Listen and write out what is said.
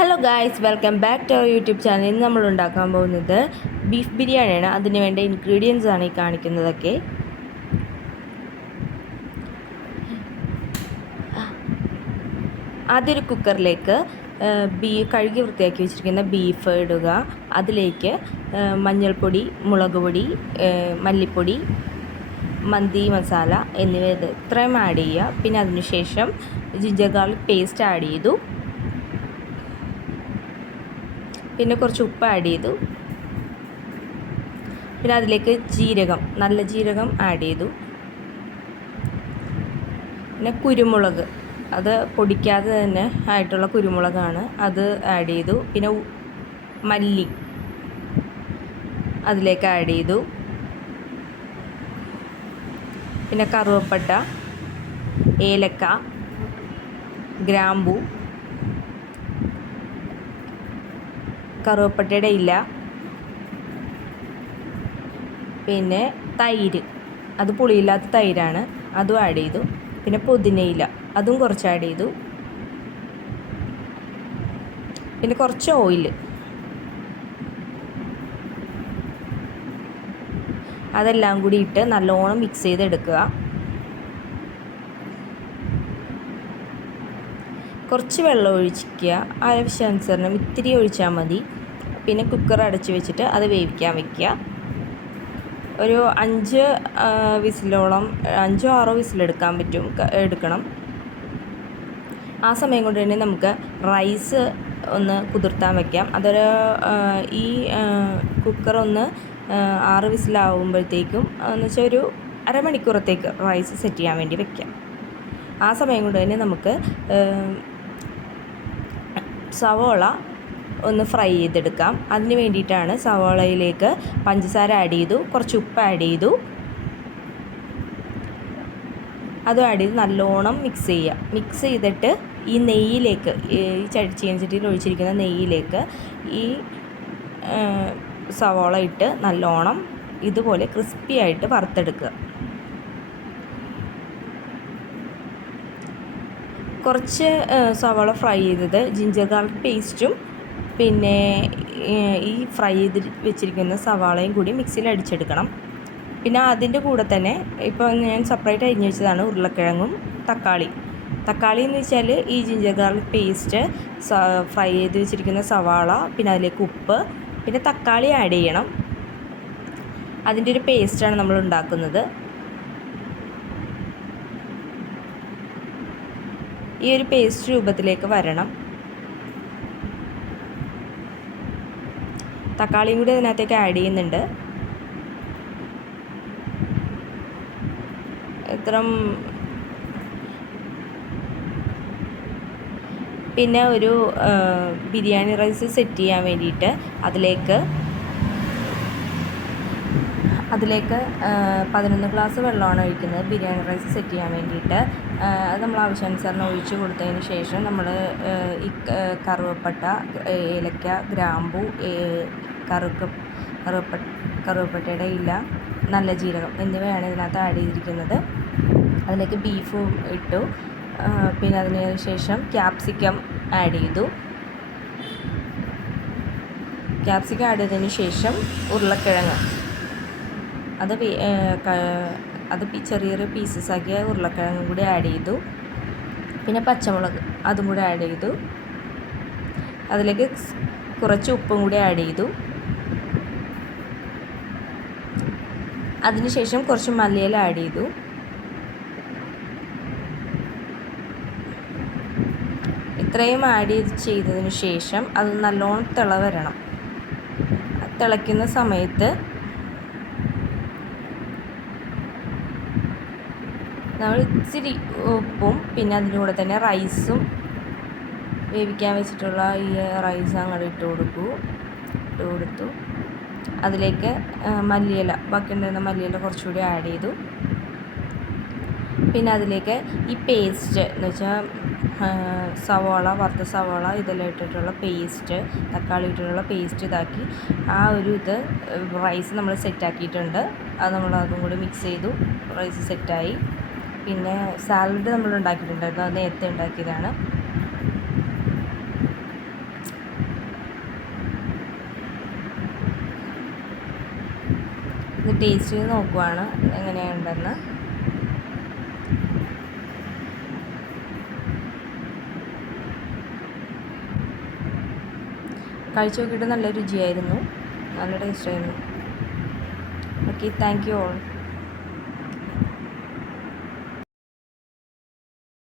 Hello guys, welcome back to our YouTube channel. ഇന്ന് നമ്മൾ ഉണ്ടാക്കാൻ പോകുന്നത് ബീഫ് ബിരിയാണിയാണ്. അതിന് വേണ്ട ഇൻഗ്രീഡിയൻസ് ആണ് ഈ കാണിക്കുന്നതൊക്കെ. ആദ്യം ഒരു കുക്കറിലേക്ക് കഴുകി വൃത്തിയാക്കി വെച്ചിരിക്കുന്ന ബീഫ് ഇടുക. അതിലേക്ക് മഞ്ഞൾപ്പൊടി, മുളക് പൊടി, മല്ലിപ്പൊടി, മന്തി മസാല എന്നിവ ഇത്രയും ആഡ് ചെയ്യുക. പിന്നെ അതിനുശേഷം ജിഞ്ചർ ഗാർലിക് പേസ്റ്റ് ആഡ് ചെയ്തു. പിന്നെ കുറച്ച് ഉപ്പ് ആഡ് ചെയ്തു. പിന്നെ അതിലേക്ക് നല്ല ജീരകം ആഡ് ചെയ്തു. പിന്നെ കുരുമുളക്, അത് പൊടിക്കാതെ തന്നെ ആയിട്ടുള്ള കുരുമുളകാണ്, അത് ആഡ് ചെയ്തു. പിന്നെ മല്ലി അതിലേക്ക് ആഡ് ചെയ്തു. പിന്നെ കറുവപ്പട്ട, ഏലക്ക, ഗ്രാമ്പൂ, കറുവപ്പട്ടയുടെ ഇല, പിന്നെ തൈര്, അത് പുളിയില്ലാത്ത തൈരാണ്, അതും ആഡ് ചെയ്തു. പിന്നെ പുതിനയില, അതും കുറച്ച് ആഡ് ചെയ്തു. പിന്നെ കുറച്ച് ഓയിൽ, അതെല്ലാം കൂടി ഇട്ട് നല്ലോണം മിക്സ് ചെയ്തെടുക്കുക. കുറച്ച് വെള്ളം ഒഴിക്കുക, ആവശ്യാനുസരണം ഇത്തിരി ഒഴിച്ചാൽ മതി. പിന്നെ കുക്കർ അടച്ച് വെച്ചിട്ട് അത് വേവിക്കാൻ വയ്ക്കുക. ഒരു 5 വിസിലോളം, 5-6 വിസിലെടുക്കാൻ എടുക്കണം. ആ സമയം കൊണ്ട് തന്നെ നമുക്ക് റൈസ് ഒന്ന് കുതിർത്താൻ വയ്ക്കാം. ഈ കുക്കർ 6 വിസിലാവുമ്പോഴത്തേക്കും എന്ന് വെച്ചാൽ ഒരു അരമണിക്കൂറത്തേക്ക് റൈസ് സെറ്റ് ചെയ്യാൻ വേണ്ടി വയ്ക്കാം. ആ സമയം കൊണ്ട് തന്നെ നമുക്ക് സവോള ഒന്ന് ഫ്രൈ ചെയ്തെടുക്കാം. അതിന് വേണ്ടിയിട്ടാണ് സവോളയിലേക്ക് പഞ്ചസാര ആഡ് ചെയ്തു, കുറച്ച് ഉപ്പ് ആഡ് ചെയ്തു. അതും ആഡ് ചെയ്ത് നല്ലോണം മിക്സ് ചെയ്യുക. മിക്സ് ചെയ്തിട്ട് ഈ നെയ്യിലേക്ക്, ഈ ചീനച്ചട്ടിയിൽ ഒഴിച്ചിരിക്കുന്ന നെയ്യിലേക്ക് ഈ സവോള ഇട്ട് നല്ലോണം ഇതുപോലെ ക്രിസ്പി ആയിട്ട് വറുത്തെടുക്കുക. കുറച്ച് സവാള ഫ്രൈ ചെയ്തത് ജിഞ്ചർ ഗാർലിക് പേസ്റ്റും പിന്നെ ഈ ഫ്രൈ ചെയ്ത് വെച്ചിരിക്കുന്ന സവാളയും കൂടി മിക്സിയിൽ അടിച്ചെടുക്കണം. പിന്നെ അതിൻ്റെ കൂടെ തന്നെ ഇപ്പോൾ ഞാൻ സെപ്പറേറ്റ് അരിഞ്ഞ് വെച്ചതാണ് ഉരുളക്കിഴങ്ങും തക്കാളി എന്ന് വെച്ചാൽ ഈ ജിഞ്ചർ ഗാർലിക് പേസ്റ്റ്, ഫ്രൈ ചെയ്ത് വെച്ചിരിക്കുന്ന സവാള, പിന്നെ അതിലേക്ക് ഉപ്പ്, പിന്നെ തക്കാളി ആഡ് ചെയ്യണം. അതിൻ്റെ ഒരു പേസ്റ്റാണ് നമ്മൾ ഉണ്ടാക്കുന്നത്. ഈ ഒരു പേസ്റ്റ് രൂപത്തിലേക്ക് വരണം. തക്കാളിയും കൂടി അതിനകത്തേക്ക് ആഡ് ചെയ്യുന്നുണ്ട്. പിന്നെ ഒരു ബിരിയാണി റൈസ് സെറ്റ് ചെയ്യാൻ വേണ്ടിയിട്ട് അതിലേക്ക് 11 ഗ്ലാസ് വെള്ളമാണ് ഒഴിക്കുന്നത്. ബിരിയാണി റൈസ് സെറ്റ് ചെയ്യാൻ വേണ്ടിയിട്ട് അത് നമ്മൾ ആവശ്യാനുസരണം ഒഴിച്ച് കൊടുത്തതിന് ശേഷം നമ്മൾ ഈ കറുവപ്പട്ട, ഏലക്ക, ഗ്രാമ്പൂ, കറുവപ്പട്ടയുടെ ഇല, നല്ല ജീരകം എന്നിവയാണ് ഇതിനകത്ത് ആഡ് ചെയ്തിരിക്കുന്നത്. അതിലേക്ക് ബീഫും ഇട്ടു. പിന്നെ അതിന് ശേഷം ക്യാപ്സിക്കം ആഡ് ചെയ്തു. ക്യാപ്സിക്കം ആഡ് ചെയ്തതിന് ശേഷം ഉരുളക്കിഴങ്ങ്, അത് ചെറിയ പീസസ് ആക്കിയ ഉരുളക്കിഴങ്ങും കൂടി ആഡ് ചെയ്തു. പിന്നെ പച്ചമുളക്, അതും കൂടി ആഡ് ചെയ്തു. അതിലേക്ക് കുറച്ച് ഉപ്പും കൂടി ആഡ് ചെയ്തു. അതിനുശേഷം കുറച്ച് മല്ലിയില ആഡ് ചെയ്തു. ഇത്രയും ആഡ് ചെയ്തതിന് ശേഷം അത് നല്ലോണം വരണം. തിളയ്ക്കുന്ന സമയത്ത് നമ്മൾ ഇച്ചിരി ഉപ്പും പിന്നെ അതിൻ്റെ കൂടെ തന്നെ റൈസും, വേവിക്കാൻ വെച്ചിട്ടുള്ള ഈ റൈസ് അങ്ങോട്ട് ഇട്ട് കൊടുത്തു. അതിലേക്ക് മല്ലിയില, ബാക്കി ഉണ്ടായിരുന്ന മല്ലിയില കുറച്ചുകൂടി ആഡ് ചെയ്തു. പിന്നെ അതിലേക്ക് ഈ പേസ്റ്റ് എന്ന് വെച്ചാൽ വറുത്ത സവാള ഇതെല്ലാം ഇട്ടിട്ടുള്ള പേസ്റ്റ്, തക്കാളി ഇട്ടിട്ടുള്ള പേസ്റ്റ് ഇതാക്കി റൈസ് നമ്മൾ സെറ്റാക്കിയിട്ടുണ്ട്. അതും കൂടി മിക്സ് ചെയ്തു. റൈസ് സെറ്റായി. പിന്നെ സാലഡ് നമ്മൾ ഉണ്ടാക്കിയിട്ടുണ്ടായിരുന്നു, അത് നേരത്തെ ഉണ്ടാക്കിയതാണ്. ഇത് ടേസ്റ്റ് ചെയ്ത് നോക്കുവാണ് എങ്ങനെയുണ്ടെന്ന്. കഴിച്ചു നോക്കിയിട്ട് നല്ല രുചിയായിരുന്നു, നല്ല ടേസ്റ്റായിരുന്നു. Okay, thank you all.